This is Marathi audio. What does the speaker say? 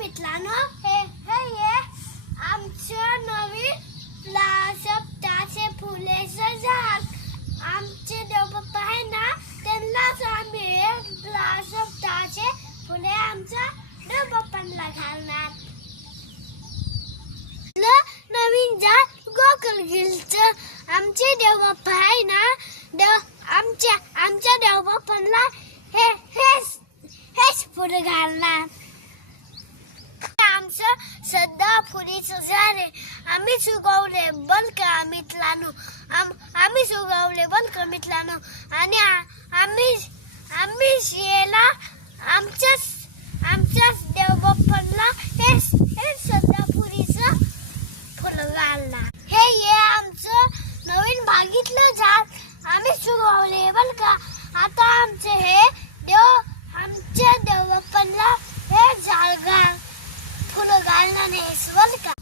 मित्रांनो, हे आमचं नवीन सप्ताचे फुलेचं झाड. आमचे देवबाप्पा आहे ना, त्यांनाच आम्ही सप्ताचे फुले आमच्या देवबाप्पांना घालणार. नवीन झाड गोकुळगिरीचं. आमचे देवबाप्पा आहे ना, आमच्या देवबाप्पांना हेच फुलं घालणार. आमचं सदाफुलीचं झाड आहे. आम्ही सुगवले बंद का मित्रांनो, आम्ही सुगवले बंद का मित्रांनो. आणि आम्ही याला आमच्याच देवबाप्पांना हे सदाफुलीचं फुलं घालणार. हे आमचं नवीन बागेतलं झाड आम्ही सुगवले बंद का. आता आमच्या देवबाप्पांना हे झाड फुलं घालणार नाही बरं का.